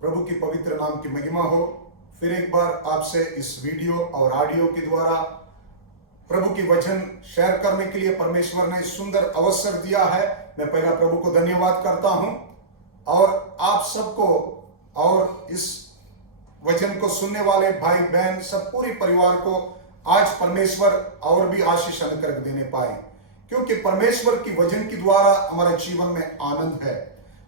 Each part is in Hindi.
प्रभु की पवित्र नाम की महिमा हो। फिर एक बार आपसे इस वीडियो और ऑडियो के द्वारा प्रभु की वचन शेयर करने के लिए परमेश्वर ने सुंदर अवसर दिया है। मैं पहला प्रभु को धन्यवाद करता हूं और आप सबको और इस वचन को सुनने वाले भाई बहन सब पूरी परिवार को आज परमेश्वर और भी आशीष अनुग्रह देने पाए, क्योंकि परमेश्वर की वचन के द्वारा हमारे जीवन में आनंद है।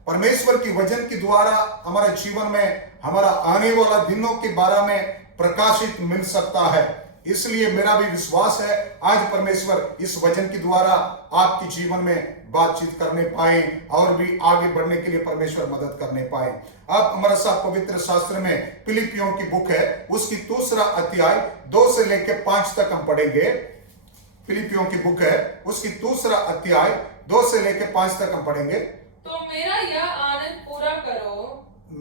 परमेश्वर की वचन के द्वारा हमारे जीवन में हमारा आने वाला दिनों के बारे में प्रकाशित मिल सकता है। इसलिए मेरा भी विश्वास है आज परमेश्वर इस वचन के द्वारा आपके जीवन में बातचीत करने पाए और भी आगे बढ़ने के लिए परमेश्वर मदद करने पाए। आप हमारे साथ पवित्र शास्त्र में फिलिपियों की बुक है, उसकी दूसरा अध्याय 2 से लेकर 5 तक हम पढ़ेंगे। फिलिपियों की बुक है, उसकी दूसरा अध्याय 2 से लेकर 5 तक हम पढ़ेंगे। तो मेरा यह आनंद पूरा करो,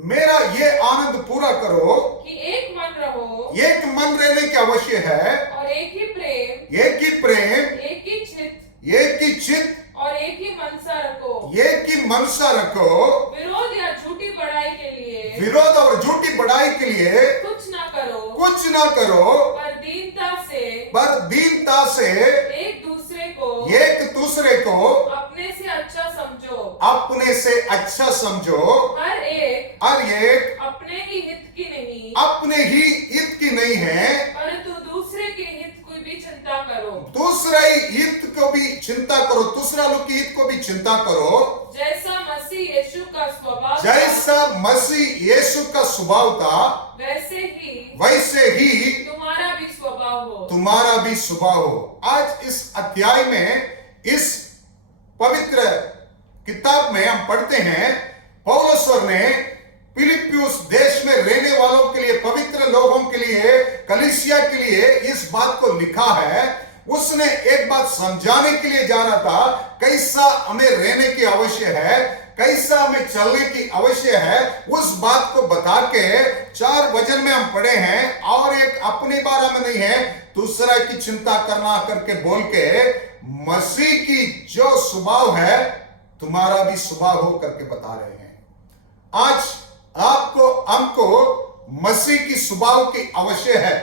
मेरा ये आनंद पूरा करो कि एक मन रहो, एक मन रहने की अवश्य है, और एक ही प्रेम, एक ही प्रेम, एक ही चित्त, एक ही चित्त, और एक ही मनसा रखो। एक ही मनसा रखो। विरोध या झूठी बड़ाई के लिए विरोध और झूठी बढ़ाई के लिए कुछ ना करो, कुछ ना करो, पर दीनता से एक दूसरे को अपने से अच्छा समझो। अपने से अच्छा समझो। हर एक अपने ही हित की नहीं है, परंतु दूसरे के हित को भी चिंता करो। दूसरे हित को भी चिंता करो, दूसरा लोग के हित को भी चिंता करो। जैसा मसीह यीशु का स्वभाव था, वैसे ही तुम्हारा भी स्वभाव हो। आज इस अध्याय में, इस पवित्र किताब में हम पढ़ते हैं, पौलुस ने फिलिप्पियुस देश में रहने वालों के लिए, पवित्र लोगों के लिए, कलीसिया के लिए इस बात को लिखा है। उसने एक बात समझाने के लिए जा रहा था, कैसा हमें रहने की आवश्यक है, कैसा हमें चलने की आवश्यक है। उस बात को बता के 4 वचन में हम पढ़े हैं, और एक अपने बारे में नहीं है, दूसरा की चिंता करना करके बोल के मसीह की जो स्वभाव है तुम्हारा भी स्वभाव हो करके बता रहे हैं। आज आपको हमको मसीह की स्वभाव की आवश्यक है।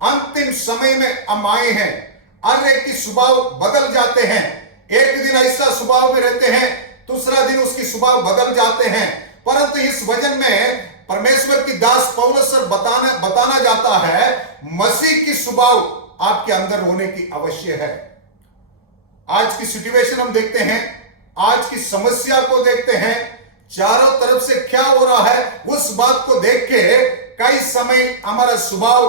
अंतिम समय में हम आए हैं, हर एक की स्वभाव बदल जाते हैं। एक दिन ऐसा स्वभाव में रहते हैं, दूसरा दिन उसकी स्वभाव बदल जाते हैं। परंतु इस वचन में परमेश्वर की दास पौलुस बताना जाता है, मसीह की स्वभाव आपके अंदर होने की आवश्यक है। आज की सिचुएशन हम देखते हैं, आज की समस्या को देखते हैं, चारों तरफ से क्या हो रहा है, उस बात को देख के कई समय हमारा स्वभाव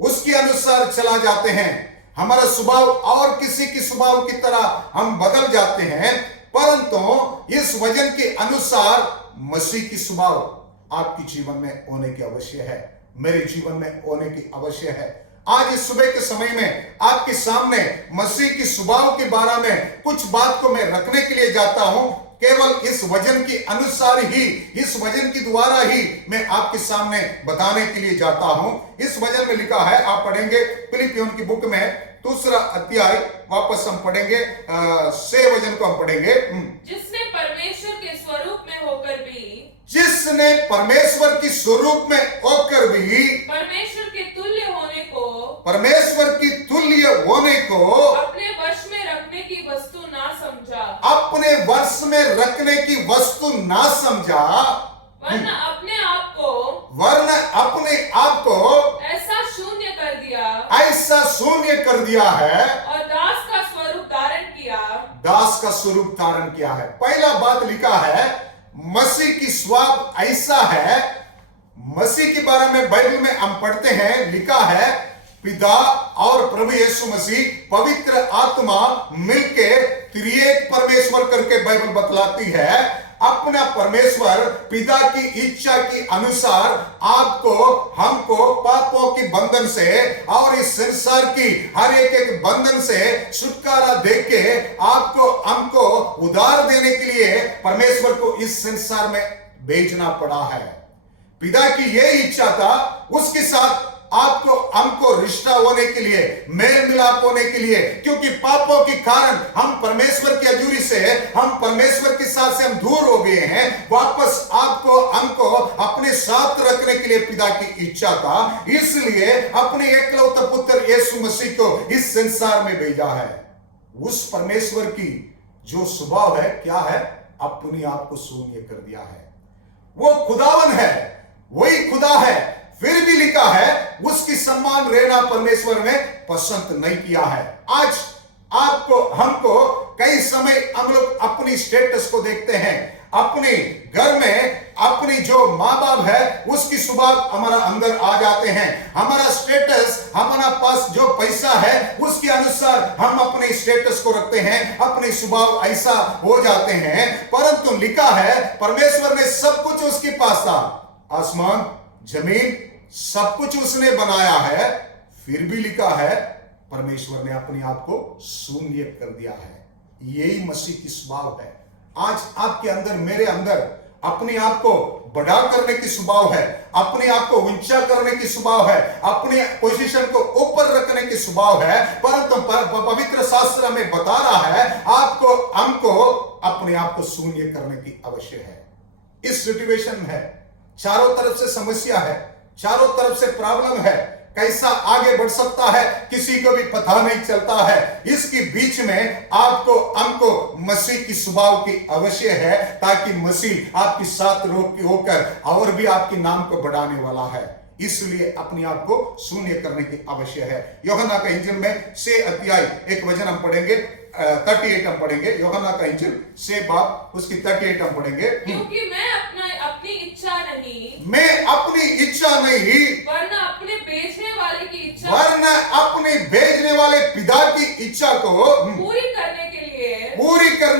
उसके अनुसार चला जाते हैं। हमारा स्वभाव और किसी की स्वभाव की तरह हम बदल जाते हैं। परंतु इस वचन के अनुसार मसीह की स्वभाव आपके जीवन में होने की आवश्यक है, मेरे जीवन में होने की आवश्यक है। आज इस सुबह के समय में आपके सामने मसीह की स्वभाव के बारे में कुछ बात को मैं रखने के लिए जाता हूं। केवल इस वचन के अनुसार ही, इस वचन के द्वारा ही मैं आपके सामने बताने के लिए जाता हूं। इस वचन में लिखा है, आप पढ़ेंगे फिलिपियों की बुक में दूसरा अध्याय, वापस हम पढ़ेंगे 6 वचन को हम पढ़ेंगे। जिसने परमेश्वर के स्वरूप में होकर भी, जिसने परमेश्वर की स्वरूप में होकर भी परमेश्वर के तुल्य होने को, परमेश्वर की तुल्य होने को अपने वश में रखने की वस्तु ना समझा, अपने वश में रखने की वस्तु ना समझा, वरना अपने आप को ऐसा शून्य कर दिया है, और दास का स्वरूप धारण किया है। पहला बात लिखा है, मसीह की स्वभाव ऐसा है। मसीह के बारे में बाइबल में हम पढ़ते हैं, लिखा है, पिता और प्रभु यीशु मसीह पवित्र आत्मा मिलके त्रिएक परमेश्वर करके बाइबल बतलाती है। अपना परमेश्वर पिता की इच्छा के अनुसार आपको, हमको पापों की बंधन से और इस संसार की हर एक बंधन से छुटकारा देके आपको, हमको उद्धार देने के लिए परमेश्वर को इस संसार में भेजना पड़ा है। पिता की यह इच्छा था, उसके साथ आपको हमको रिश्ता होने के लिए, मेल मिलाप होने के लिए, क्योंकि पापों के कारण हम परमेश्वर की हजूरी से, हम परमेश्वर के साथ से हम दूर हो गए हैं। वापस आपको हमको अपने साथ रखने के लिए पिता की इच्छा था, इसलिए अपने एकलौते पुत्र यीशु मसीह को इस संसार में भेजा है। उस परमेश्वर की जो स्वभाव है क्या है? अपने आप को शून्य कर दिया है। वो खुदावन है, वही खुदा है, फिर भी लिखा है उसकी सम्मान रहना परमेश्वर ने पसंद नहीं किया है। आज आपको हमको कई समय हम लोग अपनी स्टेटस को देखते हैं, अपने घर में अपनी जो माँ बाप है उसकी स्वभाव हमारा अंदर आ जाते हैं, हमारा स्टेटस, हमारा पास जो पैसा है उसके अनुसार हम अपने स्टेटस को रखते हैं, अपने स्वभाव ऐसा हो जाते हैं। परंतु लिखा है परमेश्वर ने सब कुछ उसके पास था, आसमान जमीन सब कुछ उसने बनाया है, फिर भी लिखा है परमेश्वर ने अपने आप को शून्य कर दिया है। यही मसीह की स्वभाव है। आज आपके अंदर, मेरे अंदर अपने आप को बड़ा करने की स्वभाव है, अपने आप को ऊंचा करने की स्वभाव है, अपने पोजीशन को ऊपर रखने की स्वभाव है। परंतु पवित्र शास्त्र में बता रहा है आपको हमको अपने आप को शून्य करने की आवश्यक है। इस सिचुएशन है, चारों तरफ से समस्या है, चारों तरफ से प्रॉब्लम है, कैसा आगे बढ़ सकता है किसी को भी पता नहीं चलता है। इसके बीच में आपको हमको मसीह की स्वभाव की आवश्यक है, ताकि मसीह आपके साथ होकर और भी आपके नाम को बढ़ाने वाला है। इसलिए अपने आप को शून्य करने की आवश्यक है। यूहन्ना का इंजिल में 6 अध्याय 1 वचन हम पढ़ेंगे, 38 हम पढ़ेंगे। यूहन्ना का इंजिल 6 बाब उसकी 38 हम पढ़ेंगे। क्योंकि मैं अपनी इच्छा नहीं वरना अपने भेजने वाले की इच्छा, वरना अपने भेजने वाले पिता की इच्छा को पूरी करने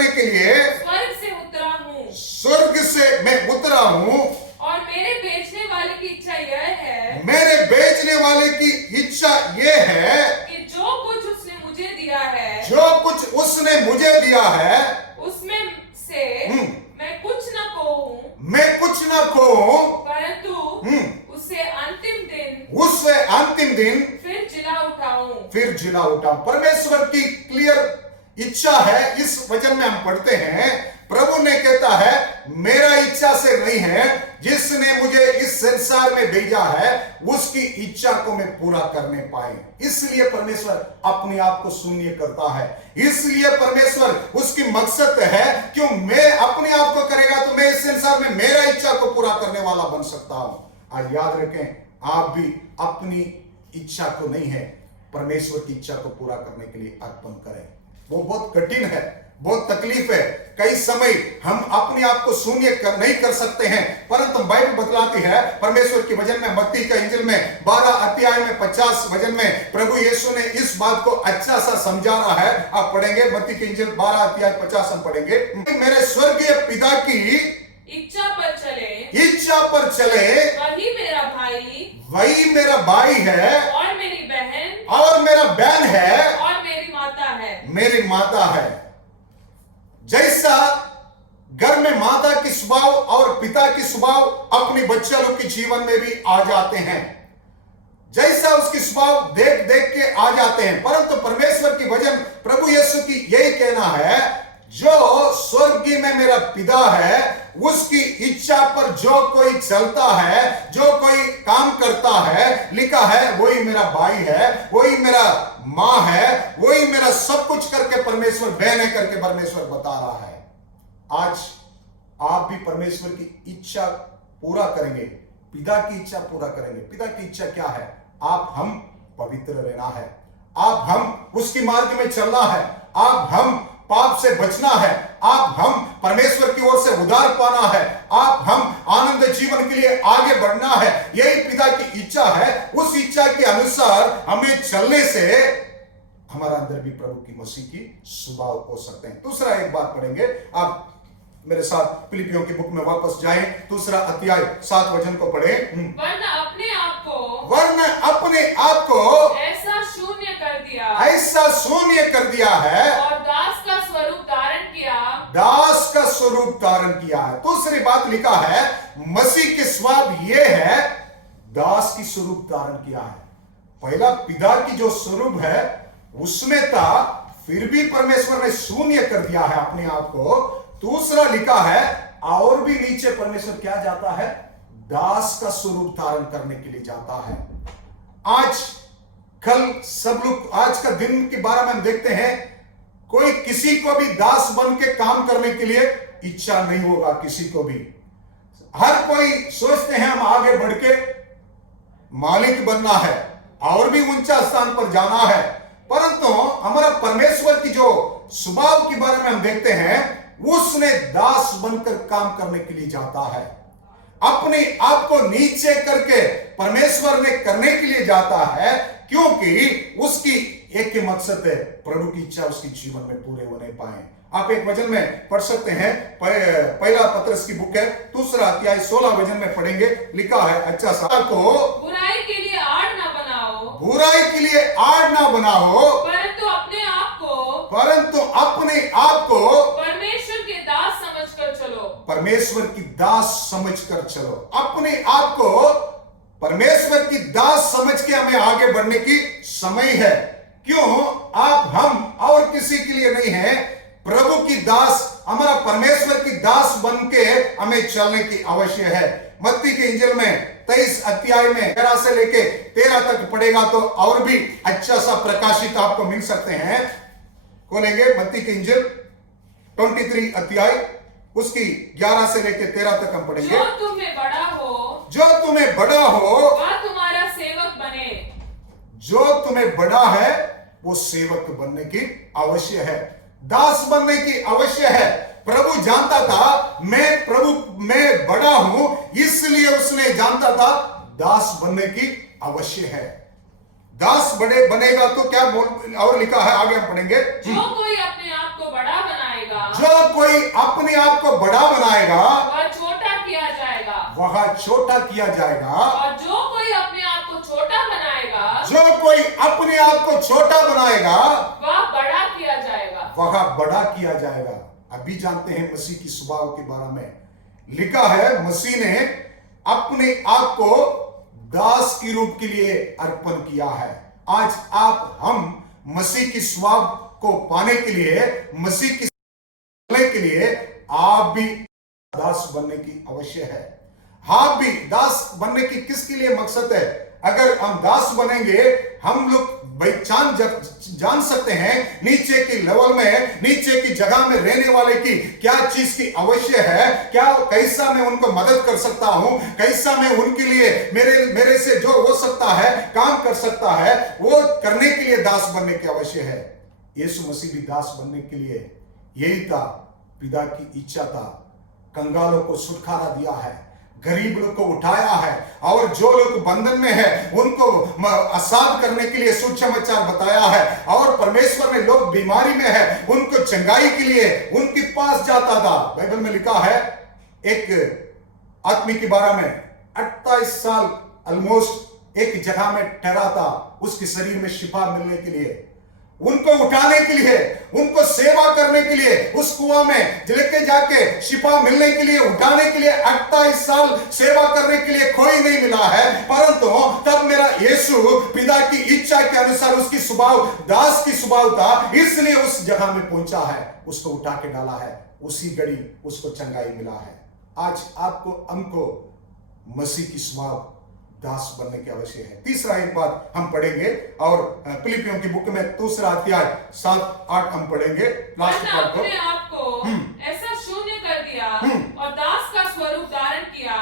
के लिए स्वर्ग से उतरा हूँ। स्वर्ग से मैं उतरा हूँ, और मेरे भेजने वाले की इच्छा यह है, मेरे भेजने वाले की इच्छा ये है कि जो कुछ उसने मुझे दिया है, जो कुछ उसने मुझे दिया है उसमें से मैं कुछ न खोऊं, परंतु उसे अंतिम दिन फिर जिला उठाऊं। परमेश्वर की क्लियर इच्छा है। इस वचन में हम पढ़ते हैं, प्रभु ने कहता है मेरा इच्छा से नहीं है, जिसने मुझे इस संसार में भेजा है उसकी इच्छा को मैं पूरा करने पाए। इसलिए परमेश्वर अपने आप को शून्य करता है। इसलिए परमेश्वर उसकी मकसद है क्यों मैं अपने आप को करेगा तो मैं इस संसार में मेरा इच्छा को पूरा करने वाला बन सकता हूं। आज याद रखें, आप भी अपनी इच्छा को नहीं है, परमेश्वर की इच्छा को पूरा करने के लिए अर्पण करें। वो बहुत कठिन है, बहुत तकलीफ है। कई समय हम अपने आप को शून्य नहीं कर सकते हैं, परंतु बाइबल बतलाती है परमेश्वर के वचन में, मत्ती का इंजिल में 12 अध्याय में 50 वचन में प्रभु यीशु ने इस बात को अच्छा सा समझा रहा है। आप पढ़ेंगे मत्ती के इंजिल 12 अध्याय 50 हम पढ़ेंगे। मेरे स्वर्गीय पिता की इच्छा पर चले वही मेरा भाई है, और मेरी बहन है, और मेरी माता है। जैसा घर में माता की स्वभाव और पिता की स्वभाव अपने बच्चे लोग के जीवन में भी आ जाते हैं, जैसा उसकी स्वभाव देख देख के आ जाते हैं। परंतु परमेश्वर की वचन प्रभु यीशु की यही कहना है, जो स्वर्गीय में मेरा पिता है उसकी इच्छा पर जो कोई चलता है, जो कोई काम करता है, लिखा है वही मेरा भाई है, वही मेरा मां है, वही मेरा सब कुछ करके परमेश्वर बहन है करके परमेश्वर बता रहा है। आज आप भी परमेश्वर की इच्छा पूरा करेंगे, पिता की इच्छा पूरा करेंगे। पिता की इच्छा क्या है? आप हम पवित्र रहना है, आप हम उसकी मार्ग में चलना है, आप हम पाप से बचना है, आप हम परमेश्वर की ओर से उद्धार पाना है, आप हम आनंद जीवन के लिए आगे बढ़ना है। यही पिता की इच्छा है। उस इच्छा के अनुसार हमें चलने से हमारा अंदर भी प्रभु की मसीह की स्वभाव हो सकते हैं। दूसरा एक बात पढ़ेंगे, आप मेरे साथ फिलिपियों की बुक में वापस जाएं, दूसरा अध्याय 7 वचन को पढ़ें। वरना अपने आप को ऐसा शून्य कर दिया है और दास का स्वरूप धारण किया। है। दूसरी बात लिखा है, मसीह के स्वभाव ये है, दास की स्वरूप धारण किया है। पहला पिता की जो स्वरूप है उसमें था, फिर भी परमेश्वर ने शून्य कर दिया है अपने आप को। दूसरा लिखा है और भी नीचे परमेश्वर क्या जाता है, दास का स्वरूप धारण करने के लिए जाता है। आज कल सब लोग आज का दिन के बारे में हम देखते हैं, कोई किसी को भी दास बन के काम करने के लिए इच्छा नहीं होगा, किसी को भी। हर कोई सोचते हैं हम आगे बढ़ के मालिक बनना है और भी ऊंचा स्थान पर जाना है, परंतु हमारा परमेश्वर की जो स्वभाव के बारे में हम देखते हैं, उसने दास बनकर काम करने के लिए जाता है। अपने आप को नीचे करके परमेश्वर ने करने के लिए जाता है, क्योंकि उसकी एक ही मकसद है, प्रभु की इच्छा उसके जीवन में पूरे होने पाए। आप एक वचन में पढ़ सकते हैं, पहला पत्रस की बुक है, दूसरा अध्याय 16 वचन में पढ़ेंगे। लिखा है, अच्छा सा को बुराई के लिए आड़ ना बनाओ, बुराई के लिए आड़ ना बनाओ, परंतु अपने आप को परमेश्वर के दास समझकर चलो। परमेश्वर की दास समझकर चलो। अपने आप को परमेश्वर की दास समझ के हमें आगे बढ़ने की समय है। क्यों? आप हम और किसी के लिए नहीं है, प्रभु की दास, हमारा परमेश्वर की दास बन के हमें चलने की आवश्यक है। मत्ती के इंजिल में 23 अध्याय में 11 से लेके 13 तक पढ़ेगा तो और भी अच्छा सा प्रकाशित आपको मिल सकते हैं। खोलेंगे मत्ती के इंजिल 23 अध्याय, उसकी 11 से लेके 13 तक हम पढ़ेंगे। जो तुम्हें बड़ा हो वह तुम्हारा सेवक बने। जो तुम्हें बड़ा है वो सेवक बनने की अवश्य है, दास बनने की अवश्य है। प्रभु जानता था मैं बड़ा हूं, इसलिए उसने जानता था दास बनने की अवश्य है। दास बनेगा तो क्या बोल, और लिखा है आगे हम पढ़ेंगे, जो कोई अपने आप को बड़ा बनाएगा, जो कोई अपने आप को बड़ा बनाएगा वह छोटा किया जाएगा, वह छोटा किया जाएगा, और जो कोई अपने आप को छोटा बनाएगा, जो कोई अपने आप को छोटा बनाएगा वह बड़ा किया जाएगा। वह बड़ा किया जाएगा। अभी जानते हैं मसीह की स्वभाव के बारे में। लिखा है मसीह ने अपने आप को दास के रूप के लिए अर्पण किया है। आज आप हम मसीह की स्वभाव को पाने के लिए, मसीह की के लिए आप भी दास बनने की अवश्य है। आप भी दास बनने की किसके लिए मकसद है? अगर हम दास बनेंगे, हम लोग जान सकते हैं नीचे की लेवल में, नीचे की जगह में रहने वाले की क्या चीज की आवश्यक है, क्या कैसा मैं उनको मदद कर सकता हूं, कैसा मैं उनके लिए मेरे से जो हो सकता है काम कर सकता है, वो करने के लिए दास बनने की आवश्यक है। यीशु मसीह भी दास बनने के लिए यही था, पिता की इच्छा था। कंगालों को छुटकारा दिया है, गरीब लोग को उठाया है, और जो लोग बंधन में है उनको आजाद करने के लिए सुसमाचार बताया है। और परमेश्वर ने लोग बीमारी में है उनको चंगाई के लिए उनके पास जाता था। बाइबल में लिखा है एक आदमी के बारे में 28 साल ऑलमोस्ट एक जगह में ठहरा था, उसके शरीर में शिफा मिलने के लिए, उनको उठाने के लिए, उनको सेवा करने के लिए, उस कुआं में लेके जाके शिफा मिलने के लिए, उठाने के लिए 28 साल सेवा करने के लिए कोई नहीं मिला है। परंतु तब मेरा यीशु पिता की इच्छा के अनुसार, उसकी स्वभाव दास की स्वभाव था, इसलिए उस जगह में पहुंचा है, उसको उठा के डाला है, उसी घड़ी उसको चंगाई मिला है। आज आपको हमको मसीह की स्वभाव दास बनने की आवश्यक है। तीसरा एक बात हम पढ़ेंगे, और फिलिपियों की बुक में दूसरा अध्याय 7-8 हम पढ़ेंगे। अपने आप को ऐसा शून्य कर दिया और दास का स्वरूप धारण किया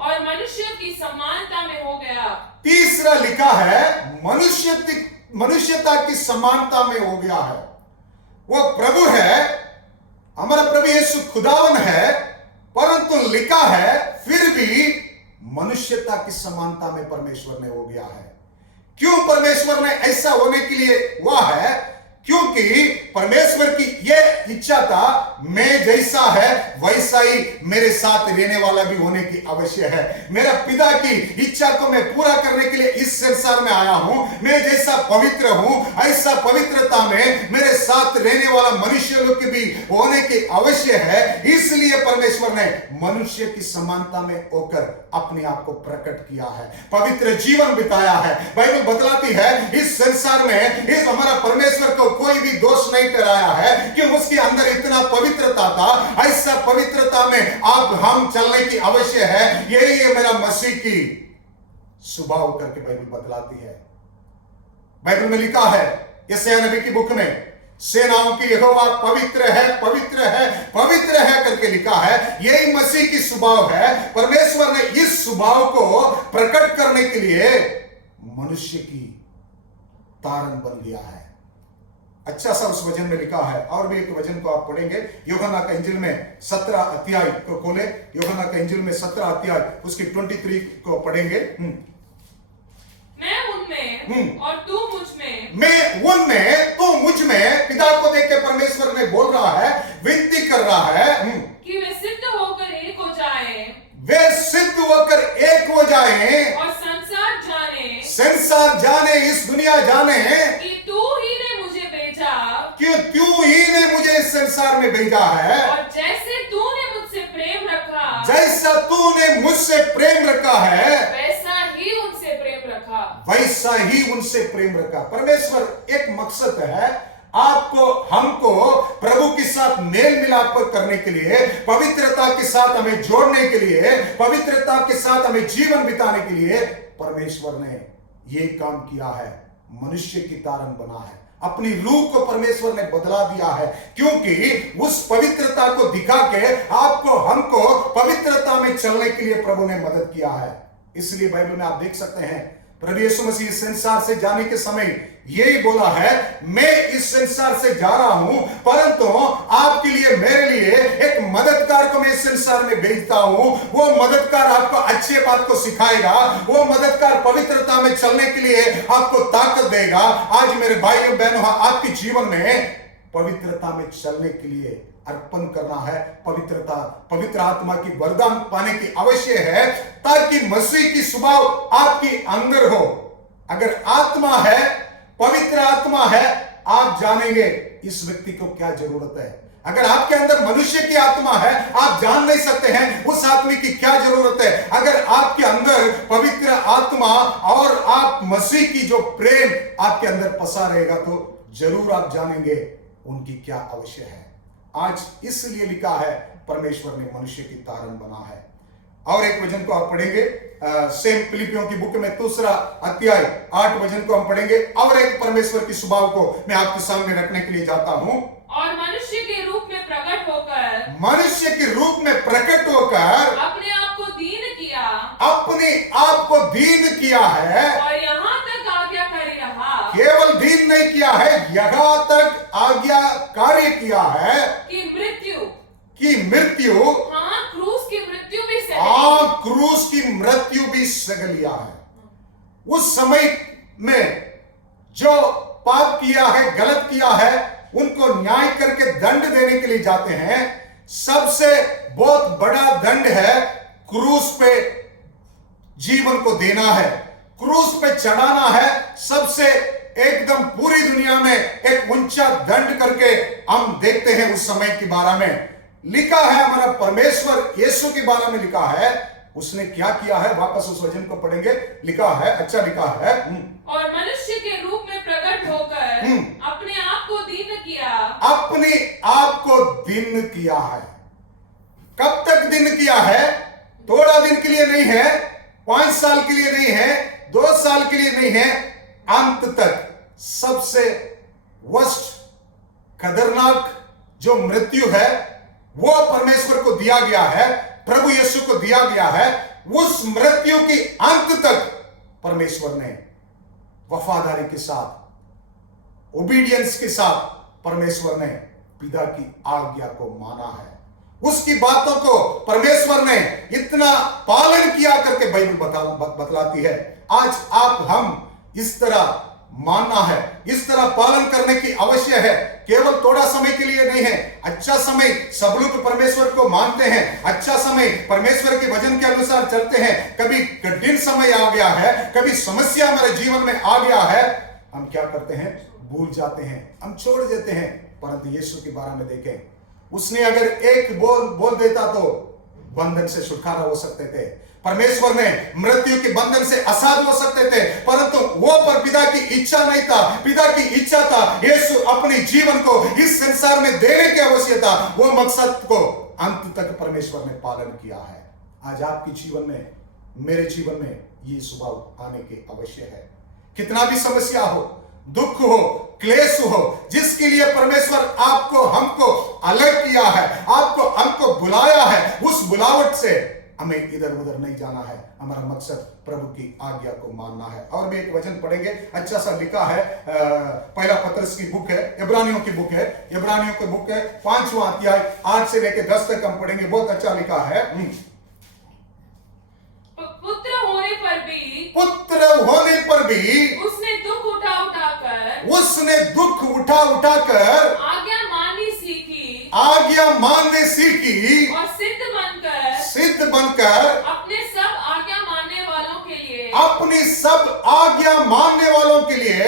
और मनुष्य की समानता में हो गया। तीसरा लिखा है मनुष्यता की समानता में हो गया है। वो प्रभु है, हमारा प्रभु यीशु खुदावन है, परंतु लिखा है फिर भी मनुष्यता की समानता में परमेश्वर ने हो गया है। क्यों परमेश्वर ने ऐसा होने के लिए हुआ है? क्योंकि परमेश्वर की यह इच्छा था, मैं जैसा है वैसा ही मेरे साथ रहने वाला भी होने की आवश्यक है। मेरा पिता की इच्छा को मैं पूरा करने के लिए इस संसार में आया हूं। मैं जैसा पवित्र हूं, ऐसा पवित्रता में मेरे साथ रहने वाला मनुष्य लोग की भी होने की आवश्यक है। इसलिए परमेश्वर ने मनुष्य की समानता में होकर अपने आप को प्रकट किया है, पवित्र जीवन बिताया है। बाइबल बतलाती है इस संसार में इस हमारा परमेश्वर को कोई भी दोष नहीं कराया है कि उसके अंदर इतना पवित्रता था। ऐसा पवित्रता में आप हम चलने की आवश्यक है। यही है मेरा मसीह की स्वभाव करके बाइबल बतलाती है। बाइबल में लिखा है यशायाह नबी की बुक में, सेनाओं की यहोवा पवित्र है, पवित्र है, पवित्र है करके लिखा है। यही मसीह की स्वभाव है। परमेश्वर ने इस स्वभाव को प्रकट करने के लिए मनुष्य की तारण बन गया है। अच्छा सा उस वचन में लिखा है। और भी एक वचन को आप पढ़ेंगे, यूहन्ना का इंजिल में 17 अध्याय को खोले। यूहन्ना का इंजिल में 17 अध्याय उसकी 23 को पढ़ेंगे। मैं उनमें और तू मुझ में, मैं उनमें तू मुझ में, पिता को देख के परमेश्वर ने बोल रहा है, विनती कर रहा है कि वे सिद्ध होकर एक हो जाए, वे सिद्ध होकर एक हो जाएं और संसार जाने, संसार जाने, इस दुनिया जाने कि तू ही ने मुझे भेजा, कि तू ही ने मुझे इस संसार में भेजा है, और जैसे तूने मुझसे प्रेम रखा, जैसा तूने मुझसे प्रेम रखा है वैसा ही उनसे प्रेम रखा। वैसा ही उनसे प्रेम रखा। परमेश्वर एक मकसद है, आपको हमको प्रभु के साथ मेल मिलाप करने के लिए, पवित्रता के साथ हमें जोड़ने के लिए, पवित्रता के साथ हमें जीवन बिताने के लिए परमेश्वर ने ये काम किया है। मनुष्य की तारण बना है, अपनी रूह को परमेश्वर ने बदला दिया है, क्योंकि उस पवित्रता को दिखा के आपको हमको पवित्रता में चलने के लिए प्रभु ने मदद किया है। इसलिए बाइबल में आप देख सकते हैं प्रभु यीशु मसीह इस संसार से जाने के समय यही बोला है, मैं इस संसार से जा रहा हूं, परंतु आपके लिए, मेरे लिए एक मददगार को मैं इस संसार में भेजता हूं। वो मददगार आपको अच्छे बात को सिखाएगा, वो मददगार पवित्रता में चलने के लिए आपको ताकत देगा। आज मेरे भाइयों बहनों, आपके जीवन में पवित्रता में चलने के लिए अर्पण करना है। पवित्रता, पवित्र आत्मा की वरदान पाने की आवश्यक है, ताकि मसीह की स्वभाव आपके अंदर हो। अगर आत्मा है, पवित्र आत्मा है, आप जानेंगे इस व्यक्ति को क्या जरूरत है। अगर आपके अंदर मनुष्य की आत्मा है, आप जान नहीं सकते हैं उस आदमी की क्या जरूरत है। अगर आपके अंदर पवित्र आत्मा और आप मसीह की जो प्रेम आपके अंदर पसा रहेगा, तो जरूर आप जानेंगे उनकी क्या आवश्यक है। आज इसलिए लिखा है, परमेश्वर ने मनुष्य की तारण बना है। और एक वचन को आप पढ़ेंगे, सेम फिलिपियों की बुक में 2 अध्याय 8 वचन को हम पढ़ेंगे। और एक परमेश्वर की स्वभाव को मैं आपके सामने रखने के लिए जाता हूं। और मनुष्य के रूप में प्रकट होकर, मनुष्य के रूप में प्रकट होकर अपने आप को दीन किया, अपने आप को दीन किया है। और यहाँ तक आज्ञाकारी रहा, केवल दीन नहीं किया है, यहाँ तक आज्ञाकारी किया है कि मृत्यु, हाँ, क्रूस की मृत्यु भी सही, हाँ, क्रूस की मृत्यु भी सह लिया है। उस समय में जो पाप किया है, गलत किया है, उनको न्याय करके दंड देने के लिए जाते हैं। सबसे बहुत बड़ा दंड है क्रूस पे जीवन को देना है, क्रूस पे चढ़ाना है। सबसे एकदम पूरी दुनिया में एक ऊंचा दंड करके हम देखते हैं। उस समय के बारे में लिखा है, हमारा परमेश्वर यीशु के बारे में लिखा है, उसने क्या किया है। वापस उस वचन को पढ़ेंगे, लिखा है, अच्छा लिखा है, और मनुष्य के रूप में प्रकट होकर अपने आप को दीन किया, अपने आप को दीन किया है। कब तक दीन किया है? थोड़ा दिन के लिए नहीं है, 5 साल के लिए नहीं है, 2 साल के लिए नहीं है, अंत तक। सबसे वर्स्ट, खतरनाक जो मृत्यु है वो परमेश्वर को दिया गया है, प्रभु यीशु को दिया गया है। उस मृत्यु की अंत तक परमेश्वर ने वफादारी के साथ, ओबीडियंस के साथ परमेश्वर ने पिता की आज्ञा को माना है। उसकी बातों को परमेश्वर ने इतना पालन किया करके बाइबल बतलाती है। आज आप हम इस तरह मानना है, इस तरह पालन करने की आवश्यक है। केवल थोड़ा समय के लिए नहीं है। अच्छा समय सब लोग परमेश्वर को मानते हैं, अच्छा समय परमेश्वर के वचन के अनुसार चलते हैं। कभी कठिन समय आ गया है, कभी समस्या हमारे जीवन में आ गया है, हम क्या करते हैं? भूल जाते हैं, हम छोड़ देते हैं। परंतु यीशु के बारे में देखें, उसने अगर एक बोल देता तो बंधन से छुटकारा हो सकते थे। परमेश्वर ने मृत्यु के बंधन से आजाद हो सकते थे, परंतु वो पर पिता की इच्छा नहीं था। पिता की इच्छा था यीशु अपने जीवन को इस संसार में देने की आवश्यकता, वो मकसद को अंत तक परमेश्वर ने पालन किया है। आज आपके जीवन में, मेरे जीवन में ये स्वभाव आने की आवश्यक है। कितना भी समस्या हो, दुख हो, क्लेश हो, जिसके लिए परमेश्वर आपको हमको अलग किया है, आपको हमको बुलाया है, उस बुलावट से हमें इधर उधर नहीं जाना है। हमारा मकसद प्रभु की आज्ञा को मानना है। और भी एक वचन पढ़ेंगे, अच्छा सा लिखा है, पहला पत्रस की बुक है, इब्रानियों की बुक है, इब्रानियों की बुक है, 5वां अध्याय 8 से लेकर 10 तक हम पढ़ेंगे। बहुत अच्छा लिखा है। पुत्र होने पर भी उसने दुख उठा उठाकर आज्ञा मानने सीखी और सिद्ध बनकर अपने सब आज्ञा मानने वालों के लिए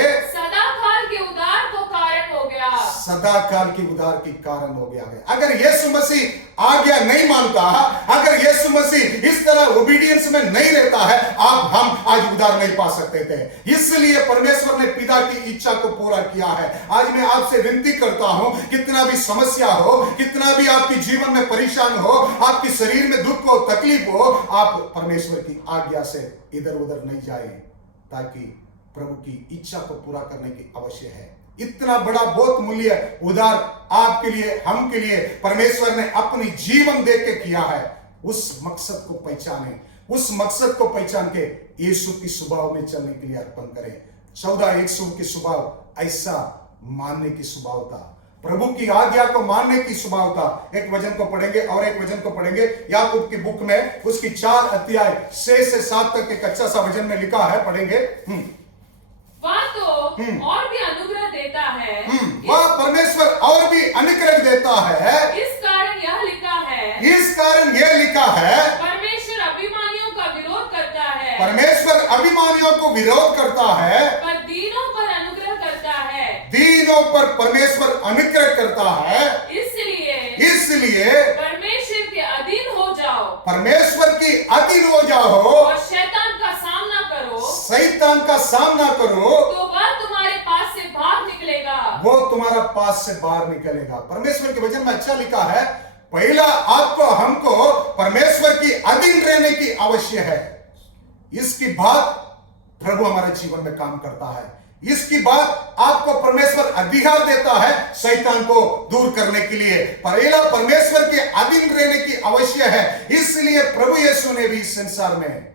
सदाकाल के उद्धार के कारण हो गया है। अगर यीशु मसीह आज्ञा नहीं मानता, अगर यीशु मसीह इस तरह ओबीडियंस में नहीं रहता है, हम आज उद्धार नहीं पा सकते थे। इसलिए परमेश्वर ने पिता की इच्छा को पूरा किया है। आज मैं आपसे विनती करता हूं, कितना भी समस्या हो, कितना भी आपके जीवन में परेशान हो, आपके शरीर में दुख हो, तकलीफ हो, आप परमेश्वर की आज्ञा से इधर उधर नहीं जाए, ताकि प्रभु की इच्छा को पूरा करने की आवश्यक है। इतना बड़ा बहुत मूल्य उद्धार आपके लिए, हम के लिए परमेश्वर ने अपनी जीवन दे के किया है। उस मकसद को पहचाने, उस मकसद को पहचान के यीशु की स्वभाव में चलने के लिए अर्पण करें। 14 यीशु की स्वभाव ऐसा मानने की स्वभाव था, प्रभु की आज्ञा को मानने की स्वभाव था। एक वचन को पढ़ेंगे और एक वचन को पढ़ेंगे याकूब की बुक में, उसकी 4 अध्याय 6 से 7 तक एक अच्छा सा वचन में लिखा है, पढ़ेंगे। वह तो और भी अनुग्रह देता है, वह परमेश्वर और भी अनुग्रह देता है। इस कारण यह लिखा है, परमेश्वर अभिमानियों का विरोध करता है, परमेश्वर अभिमानियों को विरोध करता है, पर दीनों पर अनुग्रह करता है। दीनों पर परमेश्वर अनुग्रह करता है। इसलिए परमेश्वर के अधीन हो जाओ, परमेश्वर की अधीन हो जाओ और शैतान का सामना करो, तो वह तुम्हारे पास से बाहर निकलेगा। वो तुम्हारा पास से बाहर निकलेगा। परमेश्वर के वचन में अच्छा लिखा है, पहला आपको हमको परमेश्वर की अधीन रहने की आवश्यक है। इसकी बात प्रभु हमारे जीवन में काम करता है। इसकी बात आपको परमेश्वर अधिकार देता है शैतान को दूर करने के लिए। पहला परमेश्वर के अधीन रहने की आवश्यक है। इसलिए प्रभु यीशु ने भी इस संसार में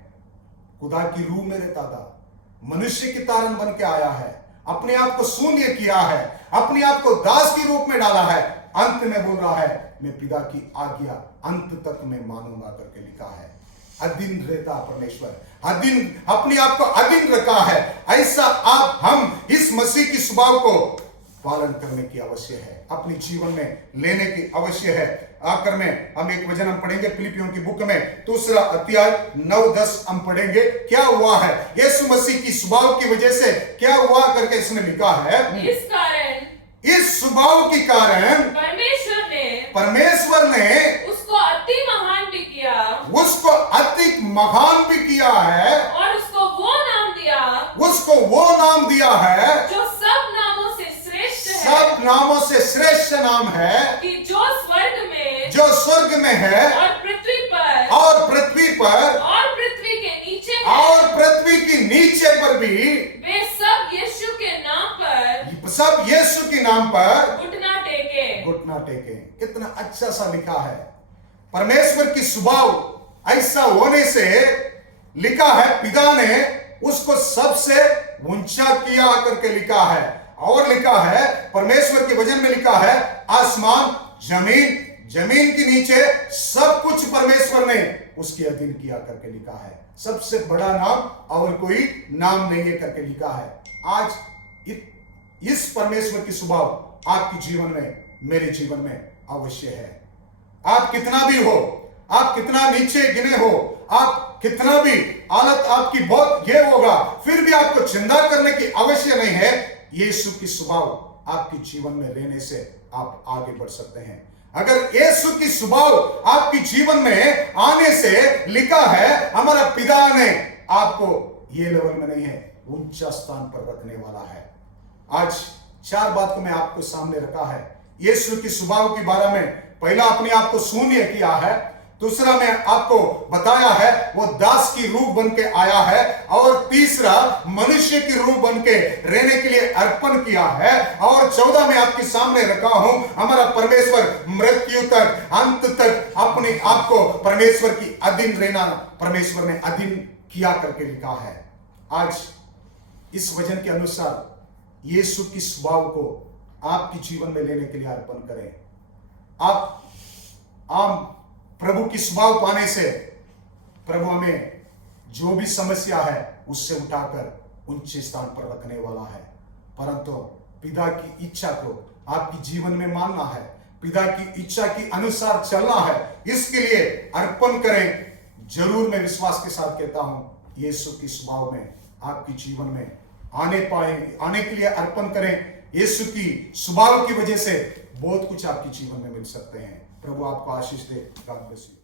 खुदा की रूह में रहता था, मनुष्य की तारण बन के आया है, अपने आप को शून्य किया है, अपने आप को दास के रूप में डाला है। अंत में बोल रहा है, मैं पिता की आज्ञा अंत तक मैं मानूंगा करके लिखा है। अधीन रहता परमेश्वर, अधीन, अपने आप को अधीन रखा है। ऐसा आप हम इस मसीह की स्वभाव को पालन करने की आवश्यक है, अपने जीवन में लेने की आवश्यक है। आखिर में हम एक वचन हम पढ़ेंगे फिलिपियों की बुक में 2 अध्याय 9-10 हम पढ़ेंगे। क्या हुआ है यीशु मसीह की स्वभाव की वजह से, क्या हुआ करके इसमें लिखा है, इस स्वभाव के कारण परमेश्वर ने उसको अति महान भी किया है, और उसको वो नाम दिया है जो सब नामों से श्रेष्ठ है, सब नामों से श्रेष्ठ नाम है, कि जो स्वर्ग में है और पृथ्वी पर और पृथ्वी के नीचे पर भी वे सब यीशु के नाम पर घुटना टेके। कितना अच्छा सा लिखा है। परमेश्वर की स्वभाव ऐसा होने से लिखा है, पिता ने उसको सबसे ऊंचा किया करके लिखा है। और लिखा है परमेश्वर के वचन में लिखा है, आसमान जमीन के नीचे सब कुछ परमेश्वर ने उसके अधीन किया करके लिखा है। सबसे बड़ा नाम और कोई नाम नहीं है करके लिखा है। आज इस परमेश्वर की स्वभाव आपके जीवन में, मेरे जीवन में अवश्य है। आप कितना भी हो, आप कितना नीचे गिने हो, आप कितना भी हालत आपकी बहुत ये होगा, फिर भी आपको चिंता करने की आवश्यक नहीं है। यीशु की स्वभाव आपके जीवन में रहने से आप आगे बढ़ सकते हैं। अगर यीशु की स्वभाव आपके जीवन में आने से लिखा है, हमारा पिता ने आपको ये लेवल में नहीं है, ऊंचा स्थान पर रखने वाला है। आज 4 बात को मैं आपको सामने रखा है यीशु की स्वभाव के बारे में। पहला, अपने आप को शून्य किया है। दूसरा, मैं आपको बताया है वो दास की रूप बन के आया है। और तीसरा, मनुष्य की रूप बन के रहने के लिए अर्पण किया है। और 14 में आपके सामने रखा हूं, हमारा परमेश्वर मृत्यु तक, अंत तक अपने आप को परमेश्वर की अधीन रहना परमेश्वर ने अधीन किया करके लिखा है। आज इस वचन के अनुसार यीशु की स्वभाव को आपके जीवन में लेने के लिए अर्पण करें। आप प्रभु की स्वभाव पाने से प्रभु हमें जो भी समस्या है उससे उठाकर ऊंचे स्थान पर रखने वाला है। परंतु पिता की इच्छा को आपके जीवन में मानना है, पिता की इच्छा के अनुसार चलना है। इसके लिए अर्पण करें। जरूर मैं विश्वास के साथ कहता हूं, यीशु की स्वभाव में आपके जीवन में आने के लिए अर्पण करें। यीशु की स्वभाव की वजह से बहुत कुछ आपके जीवन में मिल सकते हैं। प्रभु आपको आशीष दे। God bless you.